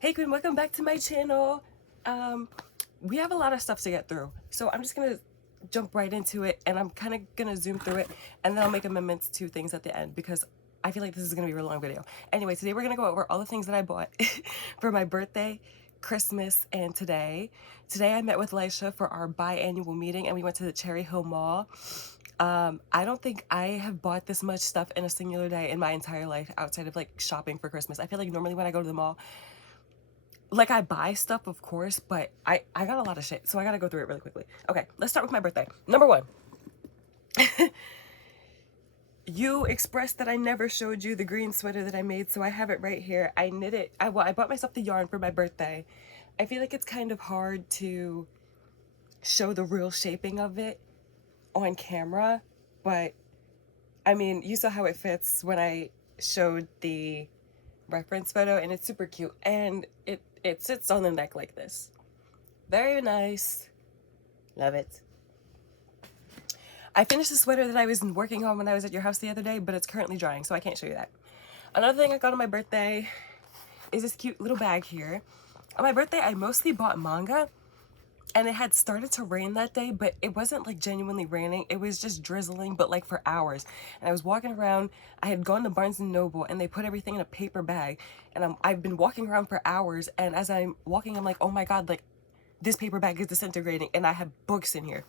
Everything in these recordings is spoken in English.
Hey Queen, welcome back to my channel. We have a lot of stuff to get through, so I'm just gonna jump right into it, and I'm kind of gonna zoom through it, and then I'll make amendments to things at the end because I feel like this is gonna be a really long video. Anyway, today we're gonna go over all the things that I bought for my birthday, Christmas, and today. Today I met with Lisha for our biannual meeting, and we went to the Cherry Hill Mall. I don't think I have bought this much stuff in a singular day in my entire life outside of like shopping for Christmas. I feel like normally when I go to the mall, like I buy stuff, of course, but I got a lot of shit, so I gotta go through it really quickly. Okay, let's start with my birthday. Number one. You expressed that I never showed you the green sweater that I made, so I have it right here. I knit it. I bought myself the yarn for my birthday. I feel like it's kind of hard to show the real shaping of it on camera, but I mean, you saw how it fits when I showed the reference photo, and it's super cute, and it sits on the neck like this. Very nice. Love it. I finished the sweater that I was working on when I was at your house the other day, but it's currently drying, so I can't show you that. Another thing I got on my birthday is this cute little bag here. On my birthday, I mostly bought manga, and it had started to rain that day, but it wasn't like genuinely raining. It was just drizzling, but like for hours. And I was walking around. I had gone to Barnes & Noble, and they put everything in a paper bag. And I've been walking around for hours, and as I'm walking, I'm like, oh my God, like this paper bag is disintegrating, and I have books in here.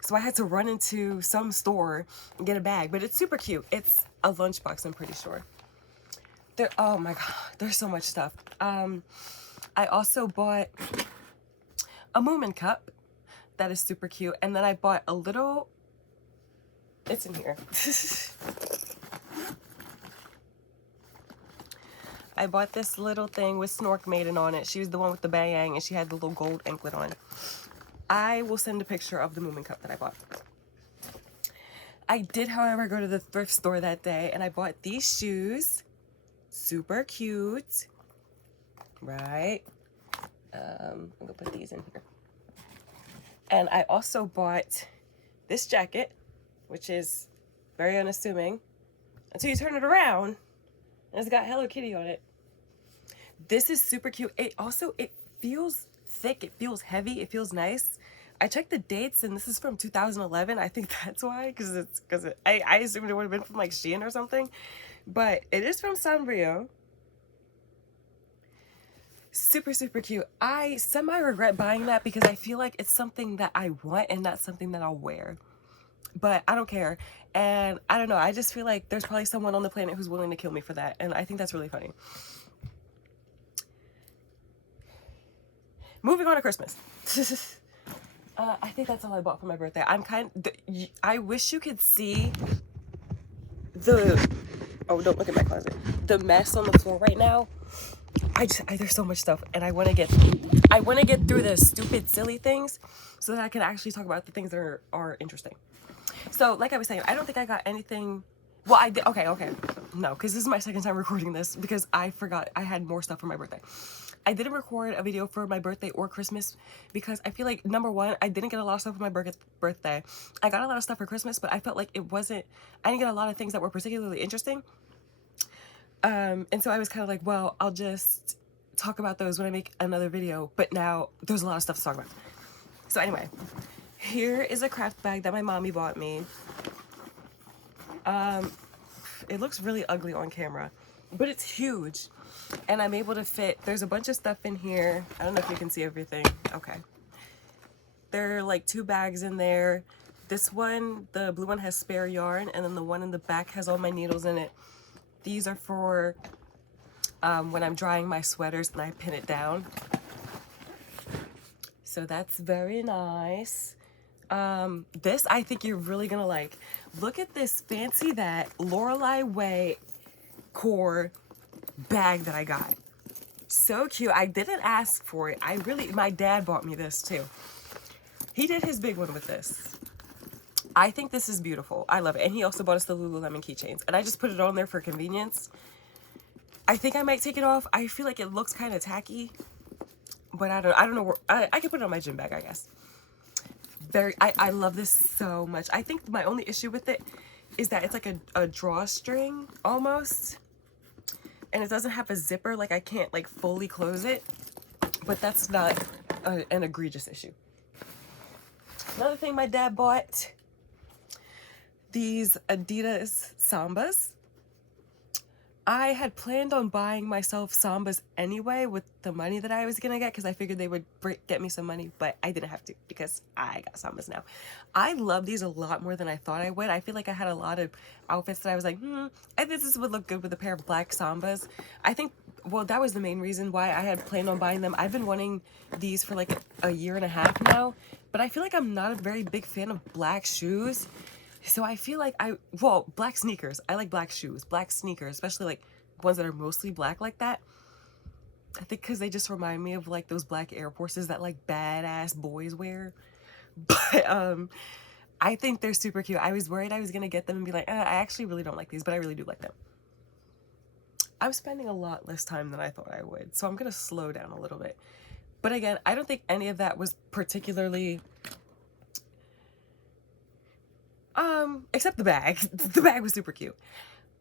So I had to run into some store and get a bag, but it's super cute. It's a lunchbox, I'm pretty sure. Oh my God, there's so much stuff. I also bought a Moomin cup that is super cute, and then I bought a little, it's in here. I bought this little thing with Snork Maiden on it. She was the one with the bayang, and she had the little gold anklet on. I will send a picture of the Moomin cup that I bought. I did, however, go to the thrift store that day, and I bought these shoes. Super cute, right? I'm gonna put these in here. And I also bought this jacket, which is very unassuming until you turn it around, and it's got Hello Kitty on it. This is super cute. It feels thick, it feels heavy, it feels nice. I checked the dates, and this is from 2011. I think that's why, because I assumed it would have been from like Shein or something, but it is from Sanrio. Super, super cute. I semi-regret buying that because I feel like it's something that I want and not something that I'll wear. But I don't care. And I don't know, I just feel like there's probably someone on the planet who's willing to kill me for that. And I think that's really funny. Moving on to Christmas. I think that's all I bought for my birthday. I wish you could see oh, don't look at my closet. The mess on the floor right now. There's so much stuff, and I want to get through the stupid, silly things so that I can actually talk about the things that are interesting. So, like I was saying, I don't think I got anything. Well, I did. Okay. No, because this is my second time recording this because I forgot I had more stuff for my birthday. I didn't record a video for my birthday or Christmas because I feel like, number one, I didn't get a lot of stuff for my birthday. I got a lot of stuff for Christmas, but I felt like I didn't get a lot of things that were particularly interesting. And so I was kind of like, well, I'll just talk about those when I make another video, but now there's a lot of stuff to talk about. So anyway, here is a craft bag that my mommy bought me. It looks really ugly on camera, but it's huge, and I'm able to fit, there's a bunch of stuff in here. I don't know if you can see everything. Okay. There are like 2 bags in there. This one, the blue one, has spare yarn, and then the one in the back has all my needles in it. These are for when I'm drying my sweaters and I pin it down. So that's very nice. This I think you're really gonna like. Look at this fancy that Lorelei Way core bag that I got. So cute. I didn't ask for it. My dad bought me this too. He did his big one with this. I think this is beautiful. I love it. And he also bought us the Lululemon keychains. And I just put it on there for convenience. I think I might take it off. I feel like it looks kind of tacky. But I don't know where. I can put it on my gym bag, I guess. I love this so much. I think my only issue with it is that it's like a drawstring almost. and it doesn't have a zipper, like I can't like fully close it, but that's not an egregious issue. Another thing my dad bought, these Adidas Sambas. I had planned on buying myself Sambas anyway with the money that I was gonna get, because I figured they would get me some money, but I didn't have to because I got Sambas now. I love these a lot more than I thought I would. I feel like I had a lot of outfits that I was like, I think this would look good with a pair of black Sambas. I think, well, that was the main reason why I had planned on buying them. I've been wanting these for like a year and a half now, but I feel like I'm not a very big fan of black shoes. So I feel like black sneakers. I like black shoes, black sneakers, especially like ones that are mostly black like that. I think because they just remind me of like those black Air Forces that like badass boys wear. But I think they're super cute. I was worried I was going to get them and be like, I actually really don't like these, but I really do like them. I'm spending a lot less time than I thought I would, so I'm going to slow down a little bit. But again, I don't think any of that was particularly... except the bag. The bag was super cute.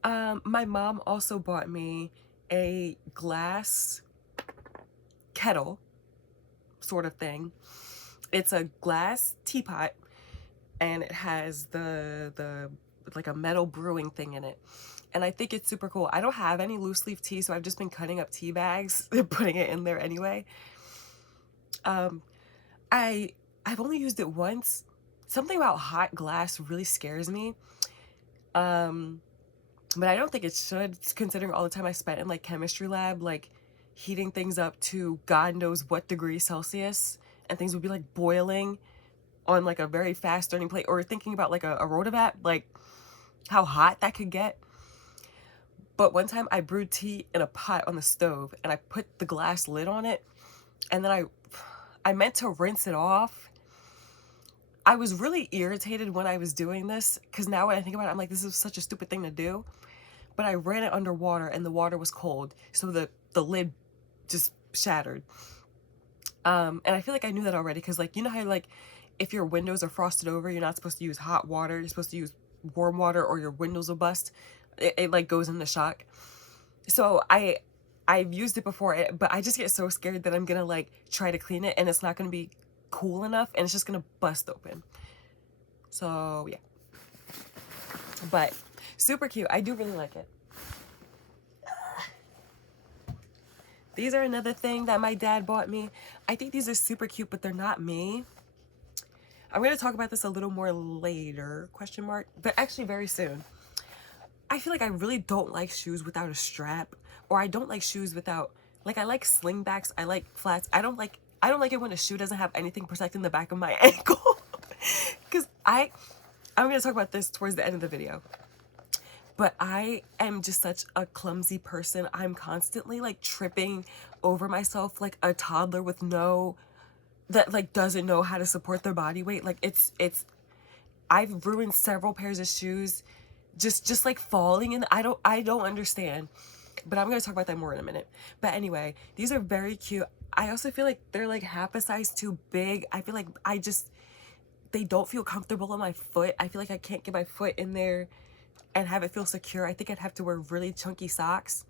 My mom also bought me a glass kettle sort of thing. It's a glass teapot, and it has the like a metal brewing thing in it. And I think it's super cool. I don't have any loose leaf tea, so I've just been cutting up tea bags and putting it in there anyway. I've only used it once. Something about hot glass really scares me. But I don't think it should, considering all the time I spent in like chemistry lab, like heating things up to God knows what degree Celsius, and things would be like boiling on like a very fast turning plate, or thinking about like a rotavat, like how hot that could get. But one time I brewed tea in a pot on the stove, and I put the glass lid on it, and then I meant to rinse it off. I was really irritated when I was doing this, because now when I think about it, I'm like, this is such a stupid thing to do. But I ran it underwater, and the water was cold, so the lid just shattered. And I feel like I knew that already, because like, you know how like if your windows are frosted over, you're not supposed to use hot water, you're supposed to use warm water, or your windows will bust. It like goes into shock. So I've used it before, but I just get so scared that I'm gonna like try to clean it, and it's not gonna be cool enough, and it's just gonna bust open. So yeah, but super cute. I do really like it. These are another thing that my dad bought me. I think these are super cute, but they're not me. I'm gonna talk about this a little more later, question mark, but actually very soon. I feel like I really don't like shoes without a strap, or I don't like shoes without, like, I like slingbacks, I like flats. I don't like it when a shoe doesn't have anything protecting the back of my ankle. Because I'm going to talk about this towards the end of the video. But I am just such a clumsy person. I'm constantly like tripping over myself like a toddler with that like doesn't know how to support their body weight. Like I've ruined several pairs of shoes just like falling, and I don't understand. But I'm going to talk about that more in a minute. But anyway, these are very cute. I also feel like they're like half a size too big. I feel like they don't feel comfortable on my foot. I feel like I can't get my foot in there and have it feel secure. I think I'd have to wear really chunky socks.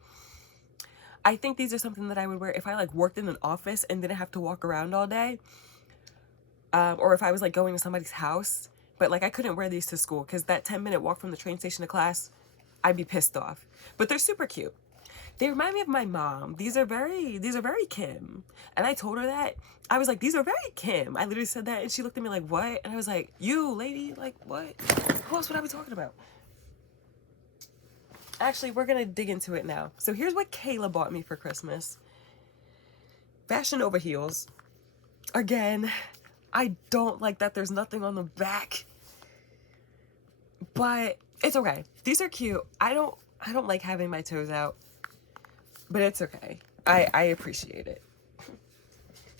I think these are something that I would wear if I like worked in an office and didn't have to walk around all day. Or if I was like going to somebody's house. But like I couldn't wear these to school, because that 10-minute walk from the train station to class, I'd be pissed off. But they're super cute. They remind me of my mom. These are very Kim. And I told her that. I was like, these are very Kim. I literally said that, and she looked at me like, what? And I was like, you, lady, like, what? Who else would I be talking about? Actually, we're going to dig into it now. So here's what Kayla bought me for Christmas. Fashion Nova heels. Again, I don't like that there's nothing on the back. But it's okay. These are cute. I don't like having my toes out. But it's okay. I appreciate it.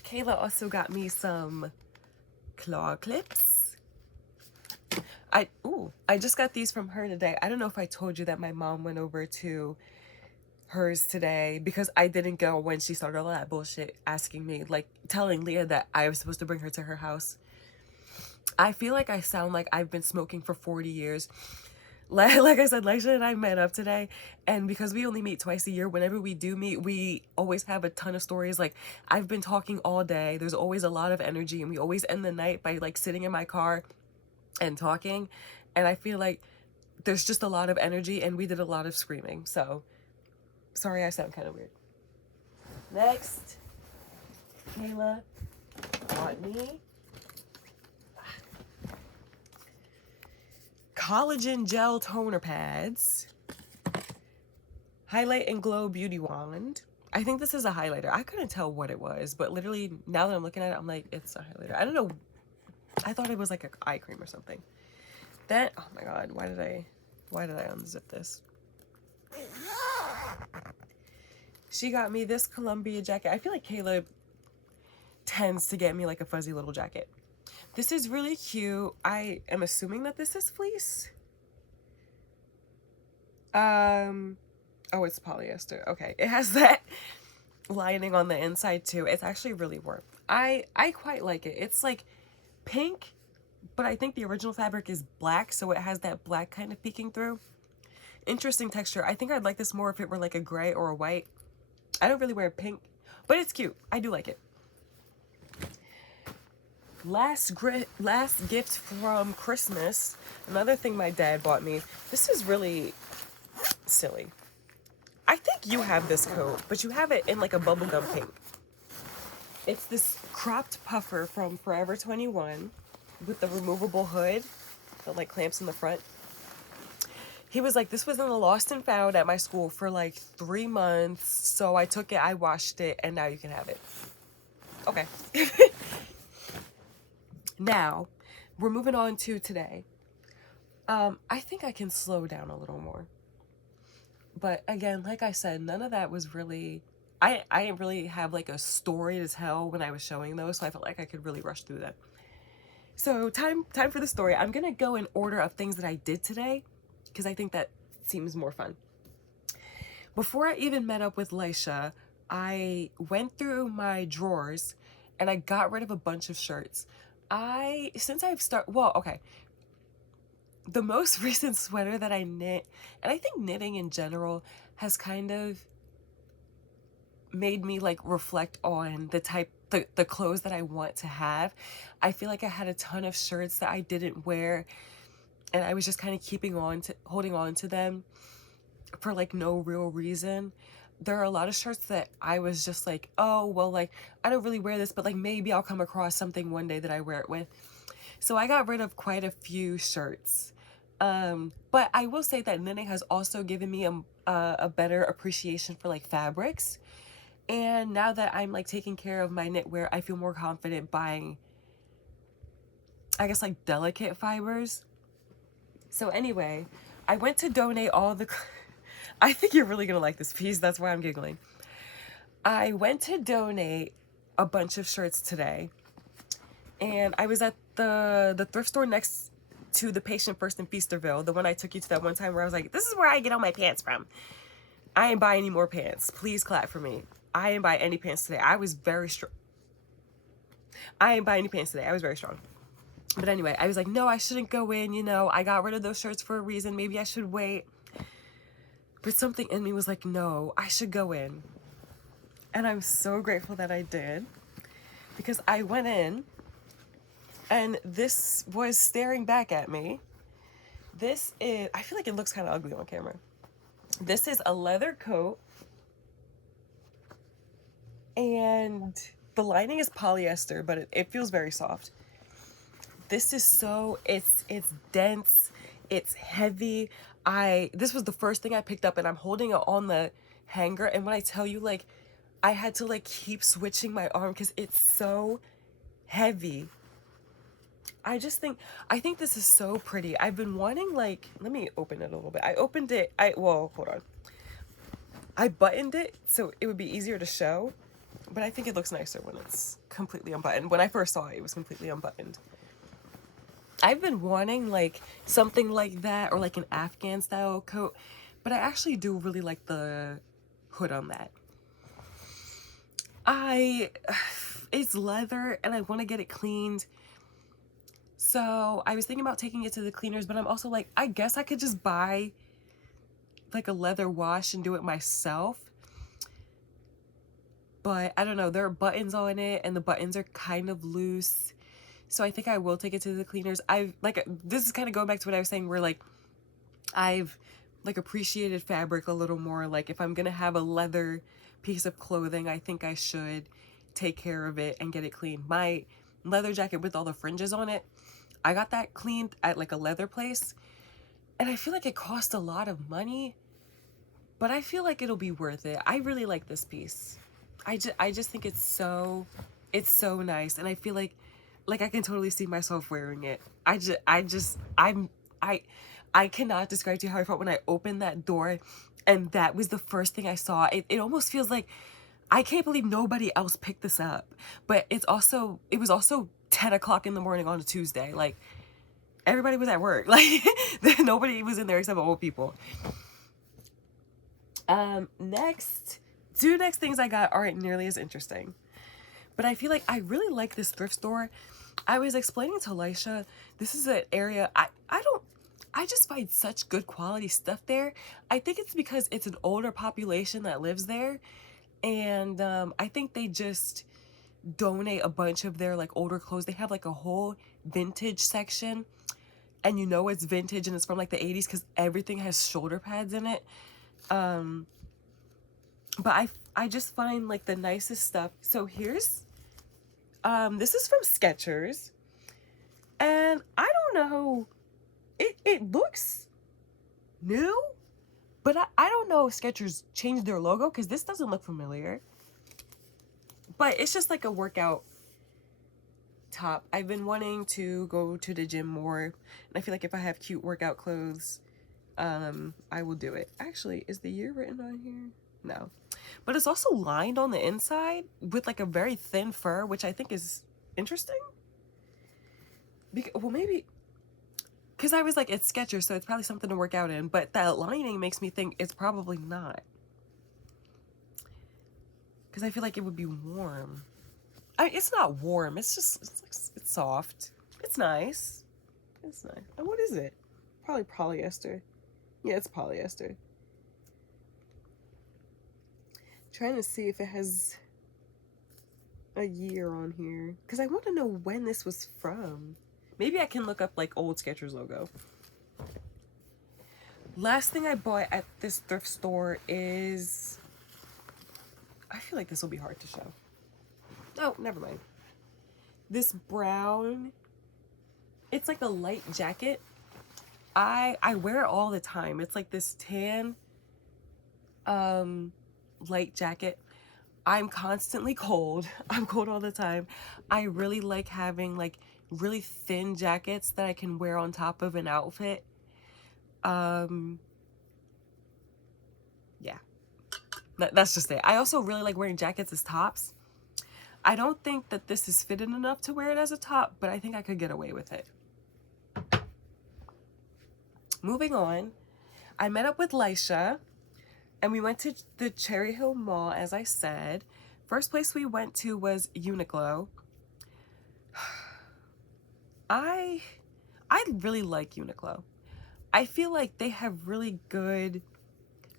Kayla also got me some claw clips. I just got these from her today. I don't know if I told you that my mom went over to hers today, because I didn't go when she started all that bullshit asking me, like telling Leah that I was supposed to bring her to her house. I feel like I sound like I've been smoking for 40 years. Like I said, Leisha and I met up today, and because we only meet twice a year, whenever we do meet, we always have a ton of stories. Like, I've been talking all day. There's always a lot of energy, and we always end the night by like sitting in my car and talking. And I feel like there's just a lot of energy, and we did a lot of screaming. So, sorry I sound kind of weird. Next, Kayla bought me collagen gel toner pads, highlight and glow beauty wand. I think this is a highlighter. I couldn't tell what it was, but literally now that I'm looking at it, I'm like, it's a highlighter. I don't know. I thought it was like an eye cream or something. Then, oh my god, why did I unzip this? She got me this Columbia jacket. I feel like Kayla tends to get me like a fuzzy little jacket. This is really cute. I am assuming that this is fleece. Oh, it's polyester. Okay. It has that lining on the inside too. It's actually really warm. I quite like it. It's like pink, but I think the original fabric is black, so it has that black kind of peeking through. Interesting texture. I think I'd like this more if it were like a gray or a white. I don't really wear pink, but it's cute. I do like it. Last gift from Christmas. Another thing my dad bought me. This is really silly. I think you have this coat, but you have it in like a bubblegum pink. It's this cropped puffer from Forever 21 with the removable hood that like clamps in the front. He was like, this was in the lost and found at my school for like 3 months. So I took it, I washed it, and now you can have it. Okay. Now, we're moving on to today. I think I can slow down a little more. But again, like I said, none of that was really... I didn't really have like a story to tell when I was showing those, so I felt like I could really rush through that. So time for the story. I'm going to go in order of things that I did today, because I think that seems more fun. Before I even met up with Leisha, I went through my drawers and I got rid of a bunch of shirts. The most recent sweater that I knit, and I think knitting in general has kind of made me like reflect on the clothes that I want to have. I feel like I had a ton of shirts that I didn't wear, and I was just kind of holding on to them for like no real reason. There are a lot of shirts that I was just like, oh, well, like, I don't really wear this, but like maybe I'll come across something one day that I wear it with. So I got rid of quite a few shirts. But I will say that knitting has also given me a better appreciation for like fabrics. And now that I'm like taking care of my knitwear, I feel more confident buying, I guess, like delicate fibers. So anyway, I went to donate all the... I think you're really gonna like this piece. That's why I'm giggling. I went to donate a bunch of shirts today, and I was at the thrift store next to the Patient First in Feasterville, the one I took you to that one time where I was like, this is where I get all my pants from. I ain't buying any more pants. Please clap for me. I didn't buy any pants today. I was very strong. I didn't buy any pants today. I was very strong. But anyway, I was like, no, I shouldn't go in. You know, I got rid of those shirts for a reason. Maybe I should wait. But something in me was like, no, I should go in. And I'm so grateful that I did. Because I went in, and this was staring back at me. This is... I feel like it looks kind of ugly on camera. This is a leather coat. And the lining is polyester, but it feels very soft. This is so... It's dense. It's heavy. This was the first thing I picked up, and I'm holding it on the hanger. And when I tell you, like, I had to, like, keep switching my arm because it's so heavy. I think this is so pretty. I've been wanting, like, let me open it a little bit. I opened it, well, hold on. I buttoned it so it would be easier to show, but I think it looks nicer when it's completely unbuttoned. When I first saw it, it was completely unbuttoned. I've been wanting, like, something like that, or like an Afghan style coat, but I actually do really like the hood on that. It's leather, and I want to get it cleaned. So I was thinking about taking it to the cleaners, but I'm also like, I guess I could just buy like a leather wash and do it myself. But I don't know, there are buttons on it and the buttons are kind of loose. So I think I will take it to the cleaners. This is kind of going back to what I was saying, where like I've like appreciated fabric a little more. Like if I'm gonna have a leather piece of clothing, I think I should take care of it and get it clean. My leather jacket with all the fringes on it, I got that cleaned at like a leather place, and I feel like it cost a lot of money, but I feel like it'll be worth it. I really like this piece. I just think it's so nice, and I feel like I can totally see myself wearing it. I cannot describe to you how I felt when I opened that door and that was the first thing I saw. It almost feels like I can't believe nobody else picked this up. But it was also 10 o'clock in the morning on a Tuesday. Like, everybody was at work. Like, nobody was in there except for old people. Two next things I got aren't nearly as interesting. But I feel like I really like this thrift store. I was explaining to Lisha, this is an area I just find such good quality stuff there. I think it's because it's an older population that lives there. And I think they just donate a bunch of their like older clothes. They have like a whole vintage section. And you know it's vintage and it's from like the 80s because everything has shoulder pads in it. But I just find like the nicest stuff. So here's, this is from Skechers. And I don't know, it looks new, but I don't know if Skechers changed their logo because this doesn't look familiar. But it's just like a workout top. I've been wanting to go to the gym more, and I feel like if I have cute workout clothes, I will do it. Actually, is the year written on here? No. But it's also lined on the inside with like a very thin fur, which I think is interesting. Well, maybe because I was like, it's Skechers, so it's probably something to work out in, but that lining makes me think it's probably not. Because I feel like it would be warm. It's not warm, it's just, it's soft. It's nice. It's nice. And what is it? Probably polyester. Yeah, it's polyester. Trying to see if it has a year on here. Because I want to know when this was from. Maybe I can look up like old Skechers logo. Last thing I bought at this thrift store is, I feel like this will be hard to show. Oh, never mind. This brown, it's like a light jacket. I wear it all the time. It's like this tan light jacket. I'm constantly cold. I'm cold all the time. I really like having like really thin jackets that I can wear on top of an outfit. Yeah. That's just it. I also really like wearing jackets as tops. I don't think that this is fitted enough to wear it as a top, but I think I could get away with it. Moving on, I met up with Lisha and we went to the Cherry Hill Mall, as I said. First place we went to was Uniqlo. I really like Uniqlo. I feel like they have really good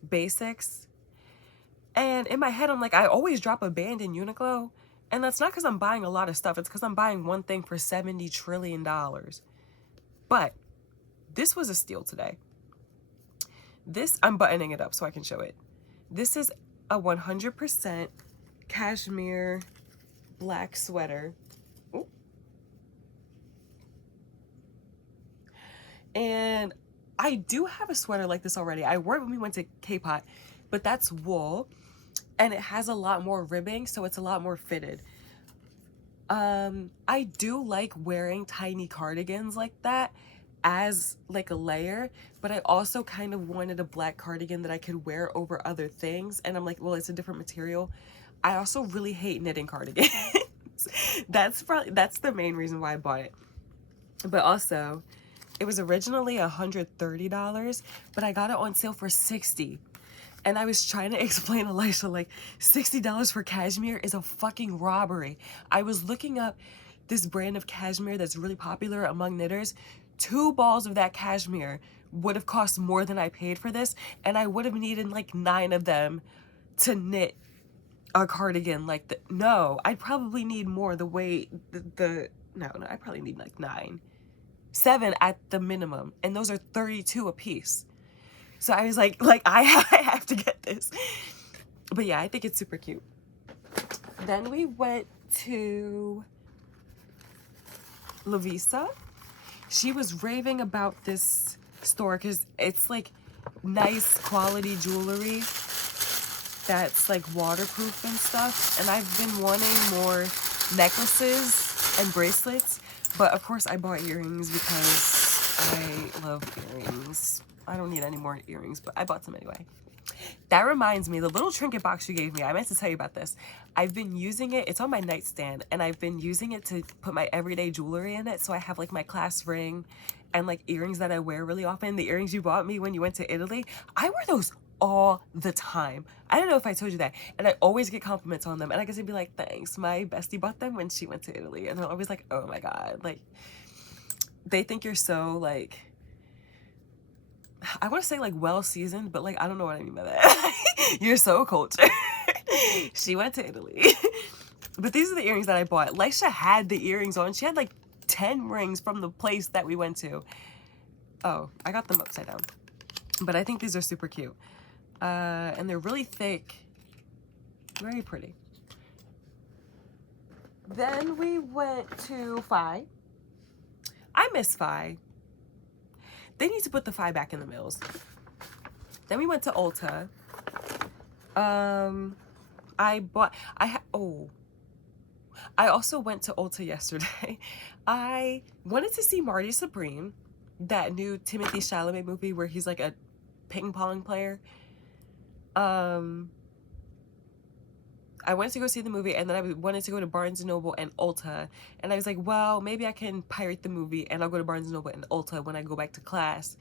basics. And in my head, I'm like, I always drop a band in Uniqlo. And that's not because I'm buying a lot of stuff. It's because I'm buying one thing for $70 trillion. But this was a steal today. This, I'm buttoning it up so I can show it. This is a 100% cashmere black sweater. Ooh. And I do have a sweater like this already. I wore it when we went to K-Pot, but that's wool. And it has a lot more ribbing, so it's a lot more fitted. I do like wearing tiny cardigans like that as like a layer, but I also kind of wanted a black cardigan that I could wear over other things. And I'm like, well, it's a different material. I also really hate knitting cardigans. That's the main reason why I bought it. But also, it was originally $130, but I got it on sale for $60. And I was trying to explain to Lisha, like, $60 for cashmere is a fucking robbery. I was looking up, this brand of cashmere that's really popular among knitters. 2 balls of that cashmere would have cost more than I paid for this, and I would have needed like 9 of them to knit a cardigan like the, no, I'd probably need more the way no, I probably need like 9. 7 at the minimum, and those are 32 a piece. So I was like I have to get this. But yeah, I think it's super cute. Then we went to Lavisa. She was raving about this store because it's like nice quality jewelry that's like waterproof and stuff. And I've been wanting more necklaces and bracelets, but of course I bought earrings because I love earrings. I don't need any more earrings, but I bought some anyway. That reminds me, the little trinket box you gave me, I meant to tell you about this. I've been using it, it's on my nightstand, and I've been using it to put my everyday jewelry in it. So I have like my class ring and like earrings that I wear really often. The earrings you bought me when you went to Italy, I wear those all the time. I don't know if I told you that. And I always get compliments on them. And I get to be like, thanks, my bestie bought them when she went to Italy. And they're always like, oh my God. Like, they think you're so like, I want to say like well seasoned, but like I don't know what I mean by that. You're so cultured. She went to Italy. But these are the earrings that I bought. Leisha had the earrings on. She had like 10 rings from the place that we went to. Oh, I got them upside down. But I think these are super cute. And they're really thick. Very pretty. Then we went to Fi. I miss Fi. They need to put the Fi back in the mills. Then we went to Ulta. I also went to Ulta yesterday. I wanted to see Marty Supreme, that new Timothée Chalamet movie where he's like a ping pong player. I went to go see the movie, and then I wanted to go to Barnes & Noble and Ulta, and I was like, well, maybe I can pirate the movie and I'll go to Barnes & Noble and Ulta when I go back to class.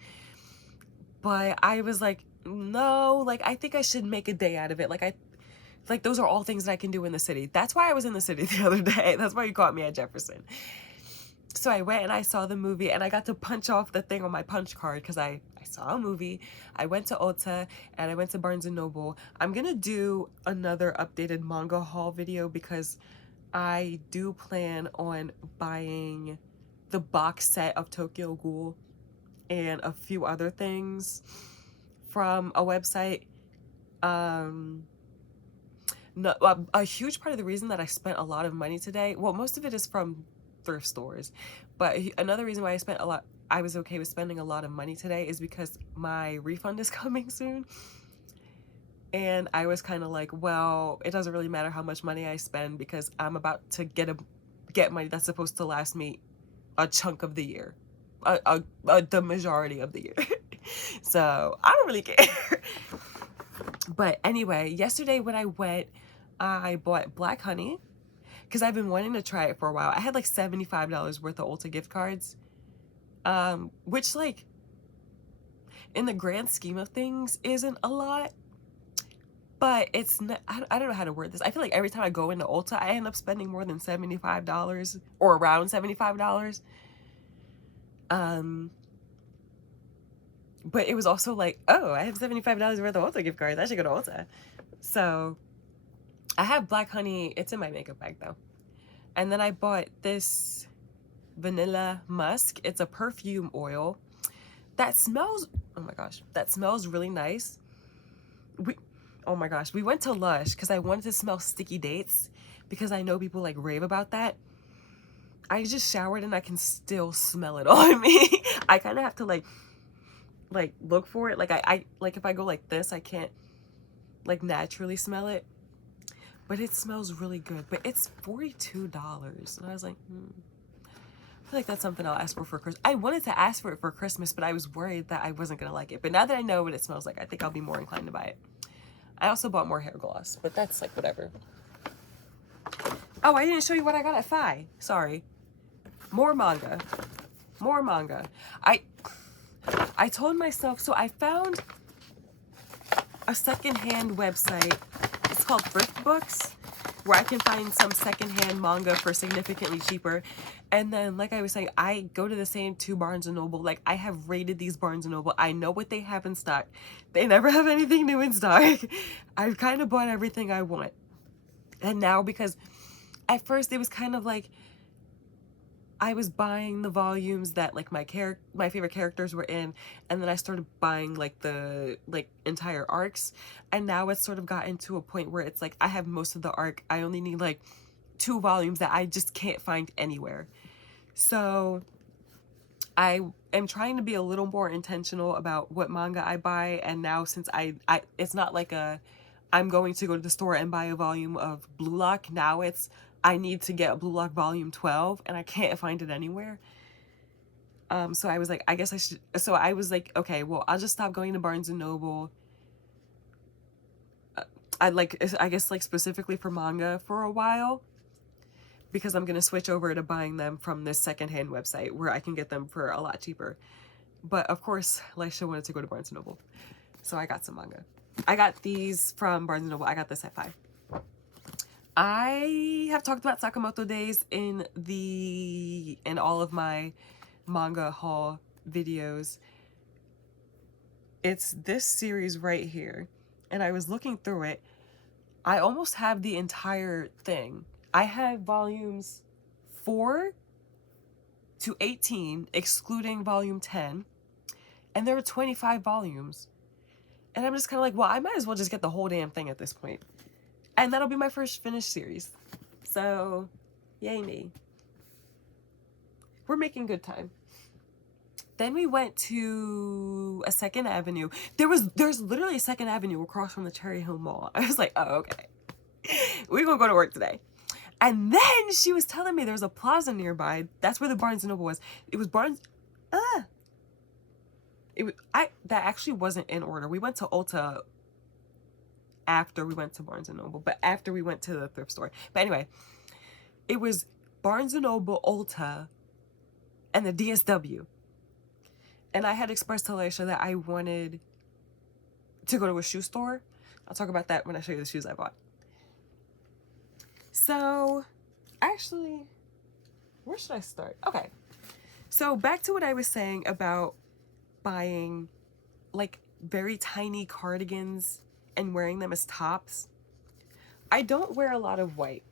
But I was like, no, like I think I should make a day out of it. Like those are all things that I can do in the city. That's why I was in the city the other day. That's why you caught me at Jefferson. So I went and I saw the movie, and I got to punch off the thing on my punch card because I saw a movie. I went to Ulta and I went to Barnes & Noble. I'm gonna do another updated manga haul video because I do plan on buying the box set of Tokyo Ghoul and a few other things from a website. No, a huge part of the reason that I spent a lot of money today, well, most of it is from thrift stores, but another reason why I was okay with spending a lot of money today is because my refund is coming soon. And I was kind of like, well, it doesn't really matter how much money I spend because I'm about to get money that's supposed to last me a chunk of the year, the majority of the year. So I don't really care. But anyway, yesterday when I went, I bought black honey because I've been wanting to try it for a while. I had like $75 worth of Ulta gift cards, which like in the grand scheme of things isn't a lot, but it's not, I don't know how to word this. I feel like every time I go into Ulta, I end up spending more than $75 or around $75. But it was also like, oh, I have $75 worth of Ulta gift cards. I should go to Ulta. So I have black honey. It's in my makeup bag though. And then I bought this vanilla musk. It's a perfume oil that smells, oh my gosh, that smells really nice. Oh my gosh, we went to Lush because I wanted to smell sticky dates because I know people like rave about that. I just showered and I can still smell it on me. I kind of have to like look for it. Like I like if I go like this, I can't like naturally smell it, but it smells really good. But it's $42, and I was like, I feel like that's something I'll ask for Christmas. I wanted to ask for it for Christmas, but I was worried that I wasn't gonna like it. But now that I know what it smells like, I think I'll be more inclined to buy it. I also bought more hair gloss, but that's like whatever. Oh, I didn't show you what I got at Fi. Sorry. More manga. I told myself, so I found a secondhand website. It's called Thrift Books. where I can find some secondhand manga for significantly cheaper. And then, like I was saying, I go to the same two Barnes & Noble. Like, I have rated these Barnes & Noble. I know what they have in stock. They never have anything new in stock. I've kind of bought everything I want. And now, because at first it was kind of like, I was buying the volumes that like my favorite characters were in, and then I started buying like the entire arcs, and now it's sort of gotten to a point where it's like I have most of the arc. I only need like 2 volumes that I just can't find anywhere. So I am trying to be a little more intentional about what manga I buy, and now since I it's not like I'm going to go to the store and buy a volume of Blue Lock. Now it's I need to get Blue Lock volume 12 and I can't find it anywhere. So I was like, I guess I should. So I was like, okay, well, I'll just stop going to Barnes and Noble. I guess like specifically for manga for a while, because I'm gonna switch over to buying them from this secondhand website where I can get them for a lot cheaper. But of course, Laisha wanted to go to Barnes and Noble, so I got some manga. I got these from Barnes and Noble. I got this at 5. I have talked about Sakamoto Days in all of my manga haul videos. It's this series right here, and I was looking through it. I almost have the entire thing. I have volumes 4 to 18, excluding volume 10, and there are 25 volumes. And I'm just kind of like, well, I might as well just get the whole damn thing at this point. And that'll be my first finished series. So, yay me. We're making good time. Then we went to a Second Avenue. There's literally a Second Avenue across from the Cherry Hill Mall. I was like, oh, okay. We're gonna go to work today. And then she was telling me there's a plaza nearby. That's where the Barnes & Noble was. It was that actually wasn't in order. We went to Ulta after we went to Barnes & Noble, but after we went to the thrift store. But anyway, it was Barnes & Noble, Ulta, and the DSW. And I had expressed to Laisha that I wanted to go to a shoe store. I'll talk about that when I show you the shoes I bought. So, actually, where should I start? Okay. So, back to what I was saying about buying, like, very tiny cardigans and wearing them as tops. I don't wear a lot of white.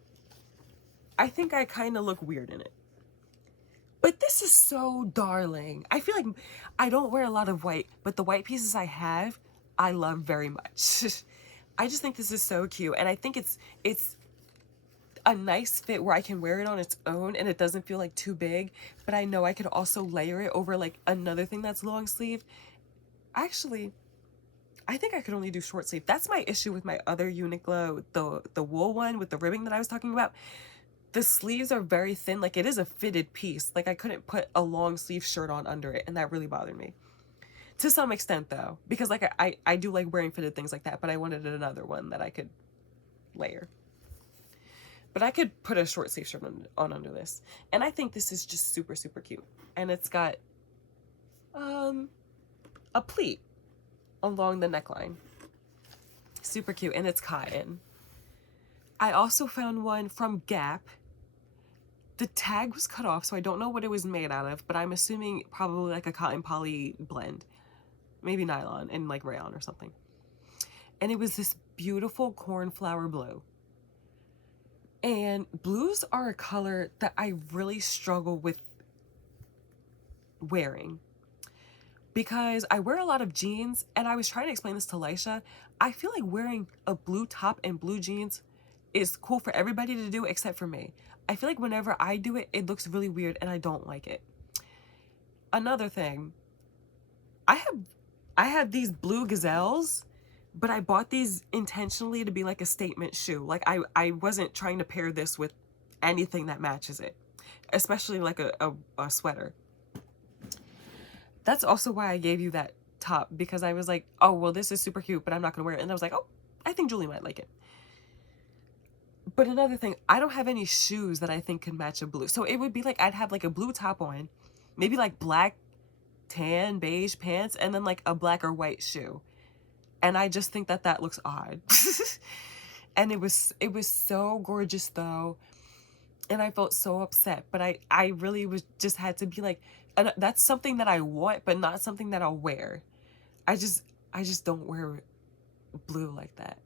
I think I kind of look weird in it. But this is so darling. I feel like I don't wear a lot of white, but the white pieces I have, I love very much. I just think this is so cute, and I think it's a nice fit where I can wear it on its own and it doesn't feel like too big, but I know I could also layer it over like another thing that's long sleeve. Actually, I think I could only do short sleeve. That's my issue with my other Uniqlo, the wool one with the ribbing that I was talking about. The sleeves are very thin. Like, it is a fitted piece. Like, I couldn't put a long sleeve shirt on under it, and that really bothered me. To some extent, though, because like I do like wearing fitted things like that, but I wanted another one that I could layer. But I could put a short sleeve shirt on under this. And I think this is just super, super cute. And it's got a pleat along the neckline. Super cute, and it's cotton. I also found one from Gap. The tag was cut off, so I don't know what it was made out of, but I'm assuming probably like a cotton poly blend. Maybe nylon and like rayon or something. And it was this beautiful cornflower blue. And blues are a color that I really struggle with wearing, because I wear a lot of jeans, and I was trying to explain this to Laisha. I feel like wearing a blue top and blue jeans is cool for everybody to do except for me. I feel like whenever I do it, it looks really weird and I don't like it. Another thing, I have these blue Gazelles, but I bought these intentionally to be like a statement shoe. Like, I wasn't trying to pair this with anything that matches it, especially like a sweater. That's also why I gave you that top, because I was like, oh, well, this is super cute, but I'm not gonna wear it. And I was like, oh, I think Julie might like it. But another thing, I don't have any shoes that I think could match a blue. So it would be like I'd have like a blue top on, maybe like black, tan, beige pants, and then like a black or white shoe. And I just think that that looks odd. And it was so gorgeous though, and I felt so upset, but I really was just had to be like, and that's something that I want, but not something that I'll wear. I just I just don't wear blue like that.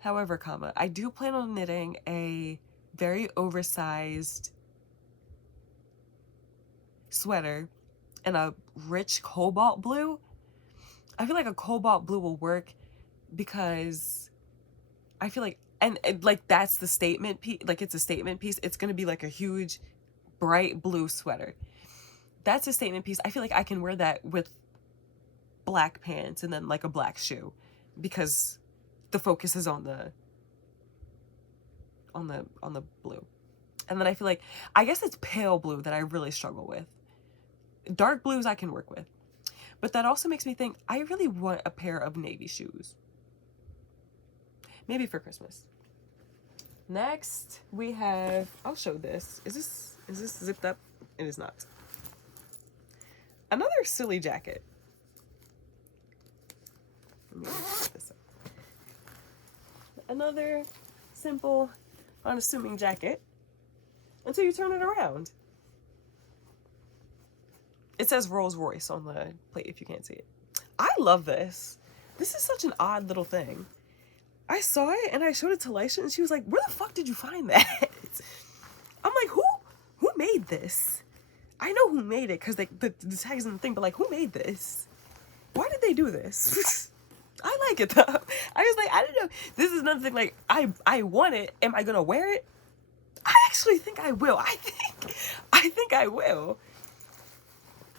However, comma, I do plan on knitting a very oversized sweater in a rich cobalt blue. I feel like a cobalt blue will work because I feel like, and like that's the statement piece, like it's a statement piece. It's gonna be like a huge bright blue sweater. That's a statement piece. I feel like I can wear that with black pants and then like a black shoe because the focus is on the blue. And then I feel like, I guess it's pale blue that I really struggle with. Dark blues I can work with. But that also makes me think I really want a pair of navy shoes. Maybe for Christmas. Next, we have, I'll show this. Is this zipped up? It is not. Another silly jacket. Let me put this up. Another simple, unassuming jacket until you turn it around. It says Rolls Royce on the plate if you can't see it. I love this. This is such an odd little thing. I saw it and I showed it to Lisha and she was like, where the fuck did you find that? I'm like, who made this? I know who made it because the tag's in the thing, but like, who made this? Why did they do this? I like it though. I was like, I don't know. This is another thing, like, I want it. Am I gonna wear it? I actually think I will. I think I will.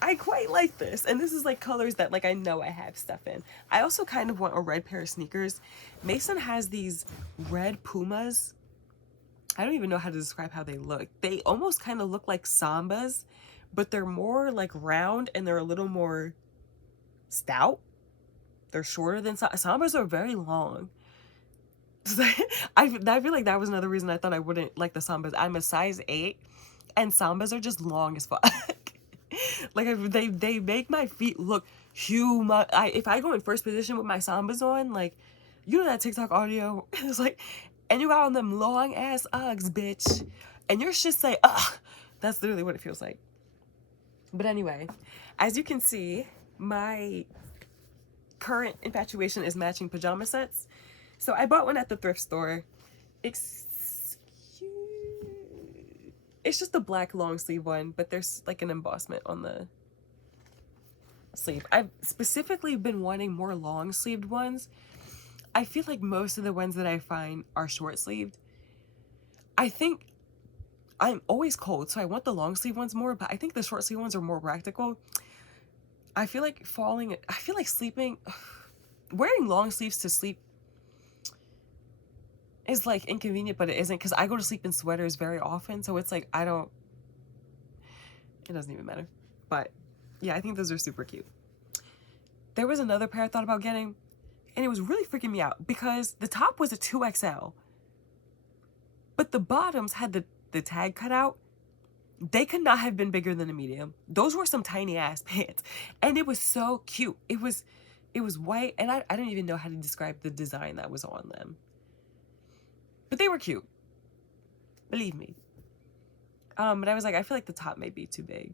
I quite like this. And this is like colors that like I know I have stuff in. I also kind of want a red pair of sneakers. Mason has these red Pumas. I don't even know how to describe how they look. They almost kind of look like Sambas, but they're more like round and they're a little more stout. They're shorter than Sambas are very long. I feel like that was another reason I thought I wouldn't like the Sambas. I'm a size 8 and Sambas are just long as fuck. Like they make my feet look huge. If I go in first position with my Sambas on, like, you know that TikTok audio? It's like, and you got on them long ass Uggs, bitch, and your shit say ugh. That's literally what it feels like. But anyway, as you can see, my current infatuation is matching pajama sets. So I bought one at the thrift store. It's just a black long sleeve one, but there's like an embossment on the sleeve. I've specifically been wanting more long sleeved ones. I feel like most of the ones that I find are short sleeved. I think I'm always cold, so I want the long sleeve ones more, but I think the short sleeve ones are more practical. I feel like sleeping, wearing long sleeves to sleep is like inconvenient, but it isn't, because I go to sleep in sweaters very often, so it's like it doesn't even matter. But yeah, I think those are super cute. There was another pair I thought about getting, and it was really freaking me out because the top was a 2XL, but the bottoms had the tag cut out. They could not have been bigger than a medium. Those were some tiny ass pants, and it was so cute. It was white, and I don't even know how to describe the design that was on them. But they were cute. Believe me. But I was like, I feel like the top may be too big.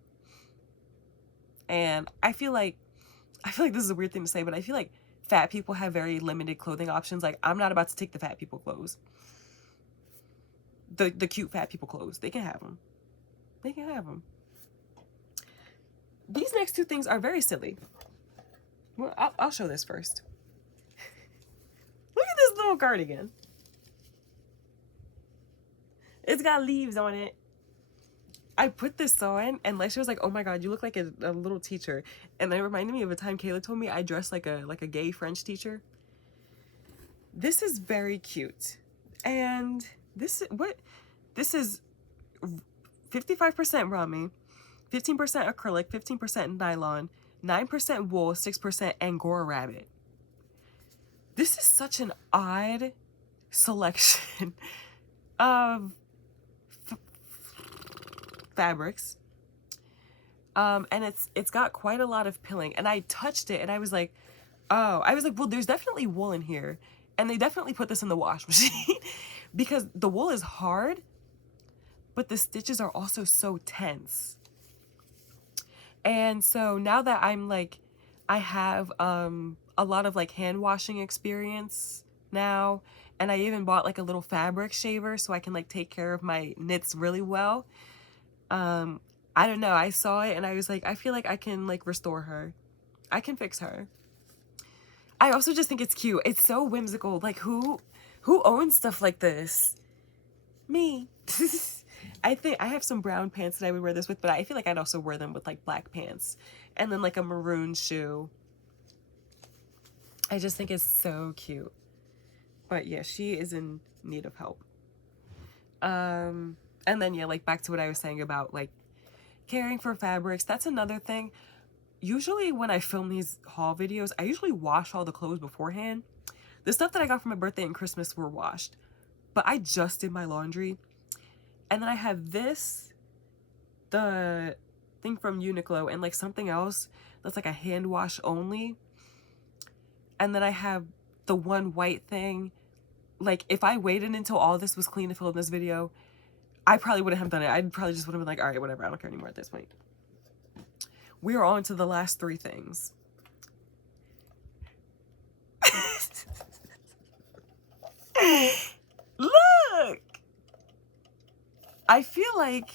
And I feel like this is a weird thing to say, but I feel like fat people have very limited clothing options. Like, I'm not about to take the fat people clothes. The cute fat people clothes. They can have them. They can have them. These next two things are very silly. Well, I'll show this first. Look at this little cardigan. It's got leaves on it. I put this on and Lisha was like, oh my god, you look like a little teacher. And it reminded me of a time Kayla told me I dressed like a gay French teacher. This is very cute. And this is 55% Rami, 15% acrylic, 15% nylon, 9% wool, 6% Angora rabbit. This is such an odd selection of fabrics, and it's got quite a lot of pilling, and I touched it and I was like, well, there's definitely wool in here, And they definitely put this in the wash machine because the wool is hard, but the stitches are also so tense. And so now that I'm like, I have a lot of like hand washing experience now, and I even bought like a little fabric shaver so I can like take care of my knits really well. I don't know, I saw it and I was like, I feel like I can like restore her. I can fix her. I also just think it's cute. It's so whimsical. Like who owns stuff like this? Me. I think I have some brown pants that I would wear this with, but I feel like I'd also wear them with like black pants and then like a maroon shoe. I just think it's so cute. But yeah, she is in need of help. And then yeah, like back to what I was saying about like caring for fabrics. That's another thing. Usually when I film these haul videos, I usually wash all the clothes beforehand. The stuff that I got for my birthday and Christmas were washed, but I just did my laundry. And then I have this, the thing from Uniqlo, and like something else that's like a hand wash only. And then I have the one white thing. Like if I waited until all this was clean to film this video, I probably wouldn't have done it. I'd probably just would have been like, all right, whatever, I don't care anymore at this point. We are on to the last three things. Look! I feel like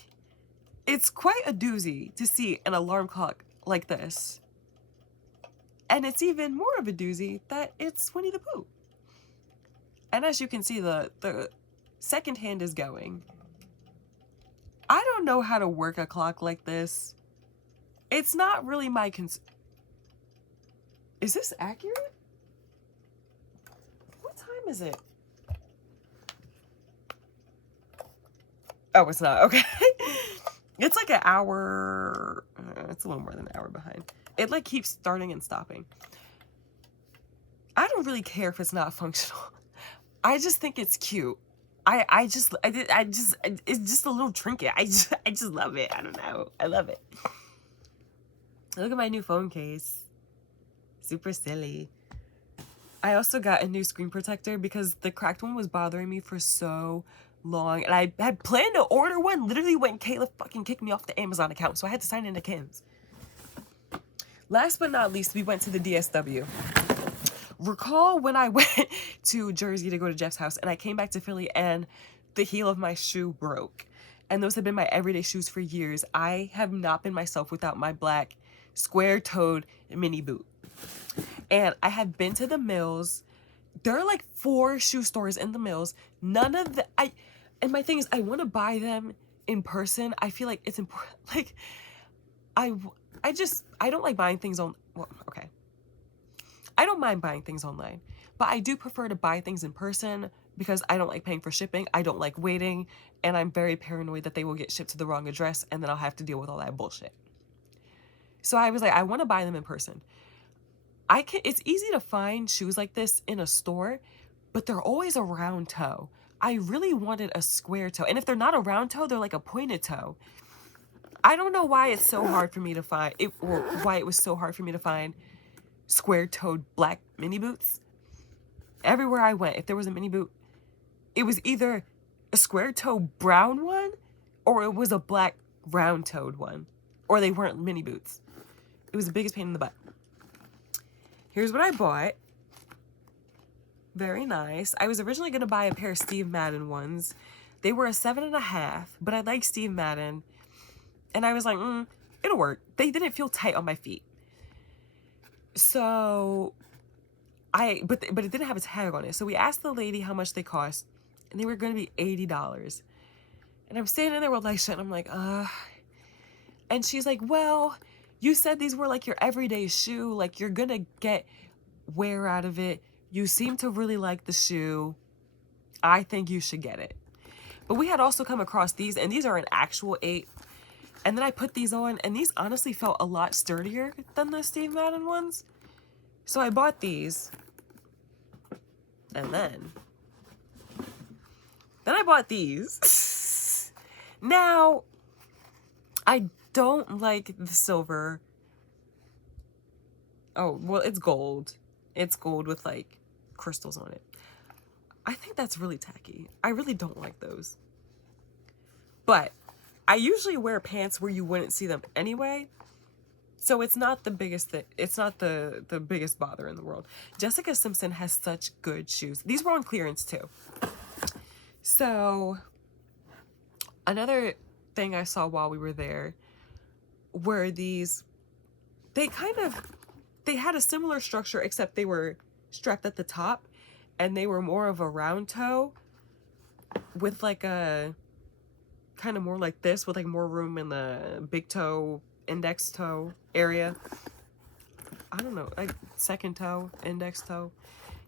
it's quite a doozy to see an alarm clock like this. And it's even more of a doozy that it's Winnie the Pooh. And as you can see, the second hand is going. I don't know how to work a clock like this. It's not really my Is this accurate? What time is it? Oh, it's not. Okay. It's like an hour. It's a little more than an hour behind. It like keeps starting and stopping. I don't really care if it's not functional. I just think it's cute. It's just a little trinket. I just love it. I don't know. I love it. Look at my new phone case. Super silly. I also got a new screen protector because the cracked one was bothering me for so long. And I had planned to order one literally when Kayla fucking kicked me off the Amazon account. So I had to sign into Kim's. Last but not least, we went to the DSW. Recall when I went to Jersey to go to Jeff's house and I came back to Philly and the heel of my shoe broke. And those have been my everyday shoes for years. I have not been myself without my black square-toed mini boot. And I have been to the Mills. There are like 4 shoe stores in the Mills. None of the and my thing is I want to buy them in person. I feel like it's important. Like I don't like buying things on, well, okay. I don't mind buying things online, but I do prefer to buy things in person because I don't like paying for shipping. I don't like waiting, and I'm very paranoid that they will get shipped to the wrong address and then I'll have to deal with all that bullshit. So I was like, I want to buy them in person. It's easy to find shoes like this in a store, but they're always a round toe. I really wanted a square toe. And if they're not a round toe, they're like a pointed toe. I don't know why it's so hard for me to find it, or why it was so hard for me to find square-toed black mini boots. Everywhere I went, if there was a mini boot, it was either a square-toe brown one or it was a black round-toed one, or they weren't mini boots. It was the biggest pain in the butt. Here's what I bought. Very nice. I was originally going to buy a pair of Steve Madden ones. They were a 7.5, but I like Steve Madden. And I was like, it'll work. They didn't feel tight on my feet. So but it didn't have a tag on it. So we asked the lady how much they cost, and they were going to be $80. And I'm standing there with like shit, and I'm like, And she's like, well, you said these were like your everyday shoe. Like, you're going to get wear out of it. You seem to really like the shoe. I think you should get it. But we had also come across these, and these are an actual 8. And then I put these on, and these honestly felt a lot sturdier than the Steve Madden ones. So I bought these. And then I bought these. Now, I don't like the silver. Oh, well, it's gold. It's gold with, like, crystals on it. I think that's really tacky. I really don't like those. But I usually wear pants where you wouldn't see them anyway. So it's not the biggest thing. It's not the biggest bother in the world. Jessica Simpson has such good shoes. These were on clearance too. So another thing I saw while we were there were these, they had a similar structure, except they were strapped at the top and they were more of a round toe with like a kind of more like this, with like more room in the big toe, index toe area. I don't know, like second toe, index toe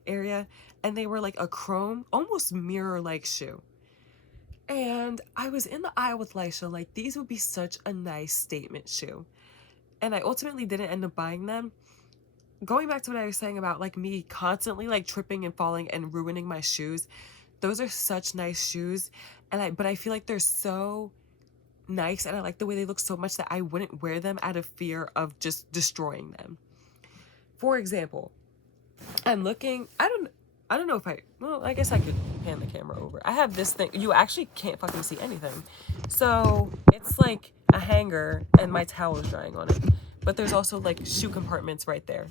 area. And they were like a chrome, almost mirror like shoe. And I was in the aisle with Lisha, like, these would be such a nice statement shoe. And I ultimately didn't end up buying them. Going back to what I was saying about like me constantly like tripping and falling and ruining my shoes, those are such nice shoes. But I feel like they're so nice and I like the way they look so much that I wouldn't wear them out of fear of just destroying them. For example, I'm looking, I don't know if I guess I could pan the camera over. I have this thing, you actually can't fucking see anything. So it's like a hanger and my towel is drying on it. But there's also like shoe compartments right there.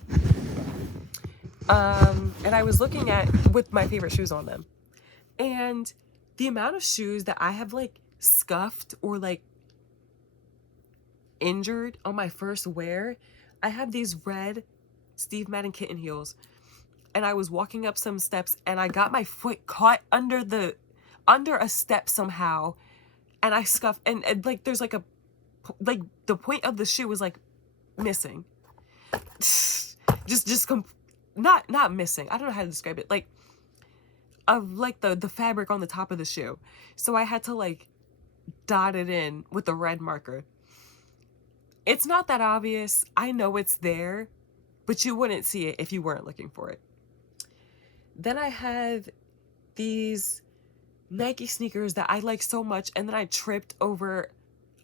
And I was looking at with my favorite shoes on them. And the amount of shoes that I have like scuffed or like injured on my first wear, I have these red Steve Madden kitten heels. And I was walking up some steps and I got my foot caught under a step somehow. And I scuffed and like there's like the point of the shoe was like missing. Not missing. I don't know how to describe it. Like of like the fabric on the top of the shoe. So I had to like dot it in with a red marker. It's not that obvious. I know it's there, but you wouldn't see it if you weren't looking for it. Then I had these Nike sneakers that I like so much, and then I tripped over.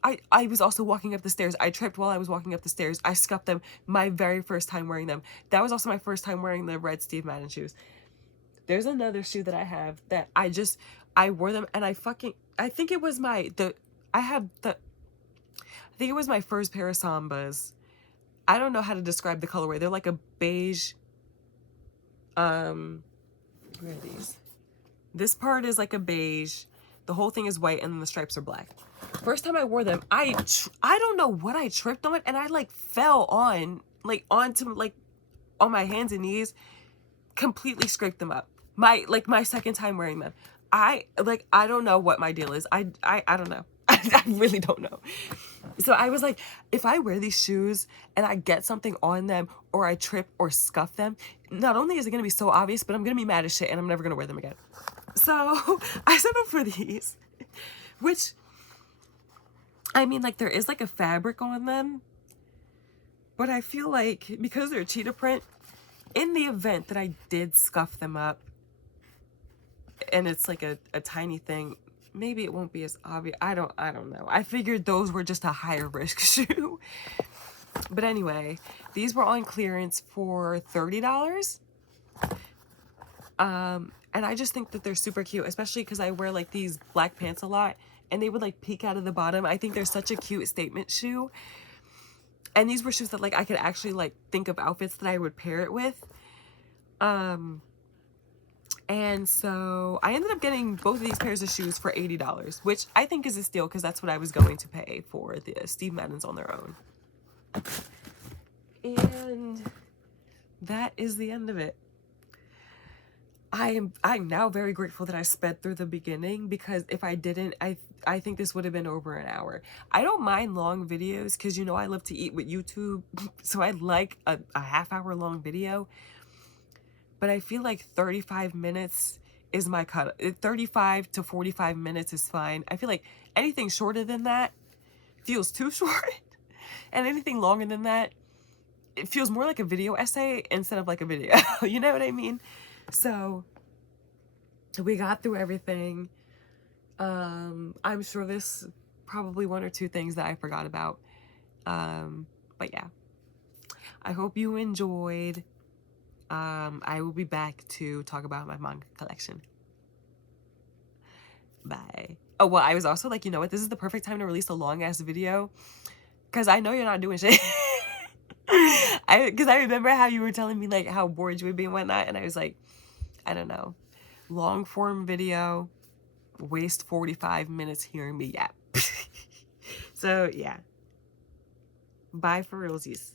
I was also walking up the stairs. I tripped while I was walking up the stairs. I scuffed them my very first time wearing them. That was also my first time wearing the red Steve Madden shoes. There's another shoe that I have that I wore them and I think it was my first pair of Sambas. I don't know how to describe the colorway. They're like a beige, where are these? This part is like a beige. The whole thing is white and then the stripes are black. First time I wore them, I don't know what I tripped on, and I like fell onto on my hands and knees, completely scraped them up. My second time wearing them. I don't know what my deal is. I don't know. I really don't know. So I was like, if I wear these shoes and I get something on them or I trip or scuff them, not only is it going to be so obvious, but I'm going to be mad as shit and I'm never going to wear them again. So I settled for these, which, I mean, like, there is like a fabric on them, but I feel like because they're cheetah print, in the event that I did scuff them up and it's like a tiny thing, maybe it won't be as obvious. I don't know. I figured those were just a higher risk shoe. But anyway, these were on clearance for $30. And I just think that they're super cute, especially because I wear like these black pants a lot and they would like peek out of the bottom. I think they're such a cute statement shoe. And these were shoes that like I could actually like think of outfits that I would pair it with. And so I ended up getting both of these pairs of shoes for $80, which I think is a steal because that's what I was going to pay for the Steve Maddens on their own. And that is the end of it. I'm now very grateful that I sped through the beginning, because if I didn't, I think this would have been over an hour. I don't mind long videos because, you know, I love to eat with YouTube, so I like a half-hour long video. But I feel like 35 minutes is my cut. 35 to 45 minutes is fine. I feel like anything shorter than that feels too short. And anything longer than that, it feels more like a video essay instead of like a video. You know what I mean? So we got through everything. I'm sure there's probably one or two things that I forgot about. But yeah, I hope you enjoyed. I will be back to talk about my manga collection. Bye. Oh, well, I was also like, you know what? This is the perfect time to release a long-ass video because I know you're not doing shit. Because I remember how you were telling me, like, how bored you would be and whatnot, and I was like, I don't know. Long-form video, waste 45 minutes hearing me yap. So, yeah. Bye for realsies.